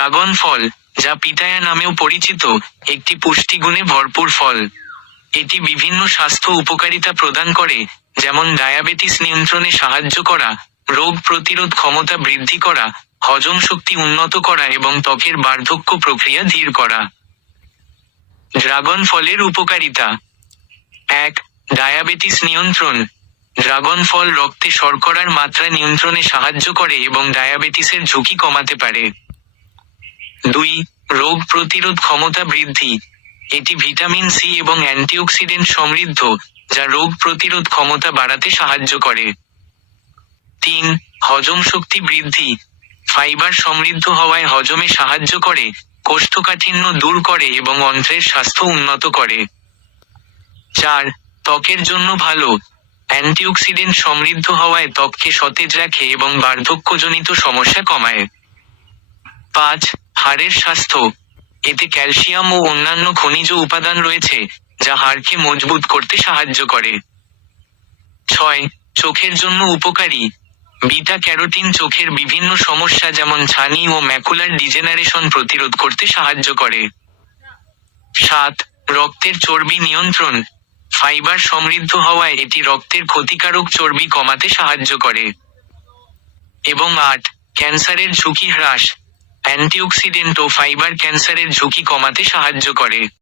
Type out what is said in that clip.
Dragon ফল, যা পিটায়া নামেও পরিচিত, একটি পুষ্টিগুণে ভরপুর ফল। এটি বিভিন্ন স্বাস্থ্য উপকারিতা প্রদান করে, যেমন ডায়াবেটিস নিয়ন্ত্রণে সাহায্য করা, রোগ প্রতিরোধ ক্ষমতা বৃদ্ধি করা, হজম শক্তি উন্নত করা এবং ত্বকের বার্ধক্য প্রক্রিয়া ধীর করা। ড্রাগন ফলের উপকারিতা। এক, ডায়াবেটিস নিয়ন্ত্রণ। ড্রাগন ফল রক্তে শর্করার মাত্রা নিয়ন্ত্রণে সাহায্য করে এবং ডায়াবেটিসের ঝুঁকি কমাতে পারে। দুই, রোগ প্রতিরোধ ক্ষমতা বৃদ্ধি। এটি ভিটামিন সি এবং অ্যান্টিঅক্সিডেন্ট সমৃদ্ধ, যা রোগ প্রতিরোধ ক্ষমতা বাড়াতে সাহায্য করে। তিন, হজম শক্তি বৃদ্ধি। ফাইবার সমৃদ্ধ হওয়ায় হজমে সাহায্য করে, কোষ্ঠকাঠিন্য দূর করে এবং অন্ত্রের স্বাস্থ্য উন্নত করে। চার, ত্বকের জন্য ভালো। অ্যান্টিঅক্সিডেন্ট সমৃদ্ধ হওয়ায় ত্বককে সতেজ রাখে এবং বার্ধক্যজনিত সমস্যা কমায়। পাঁচ হাড়ের স্বাস্থ্য। এতে ক্যালসিয়াম ও অন্যান্য খনিজ উপাদান রয়েছে, যা হাড়কে মজবুত করতে সাহায্য করে। ছয়, চোখের জন্য উপকারী। বিটা ক্যারোটিন চোখের বিভিন্ন সমস্যা যেমন ছানি ও ম্যাকুলার ডিজেনারেশন প্রতিরোধ করতে সাহায্য করে। সাত, রক্তের চর্বি নিয়ন্ত্রণ। ফাইবার সমৃদ্ধ হওয়ায় এটি রক্তের ক্ষতিকারক চর্বি কমাতে সাহায্য করে। এবং আট, ক্যান্সারের ঝুঁকি হ্রাস। অ্যান্টিঅক্সিডেন্ট ও ফাইবার ক্যান্সারের ঝুঁকি কমাতে সাহায্য করে।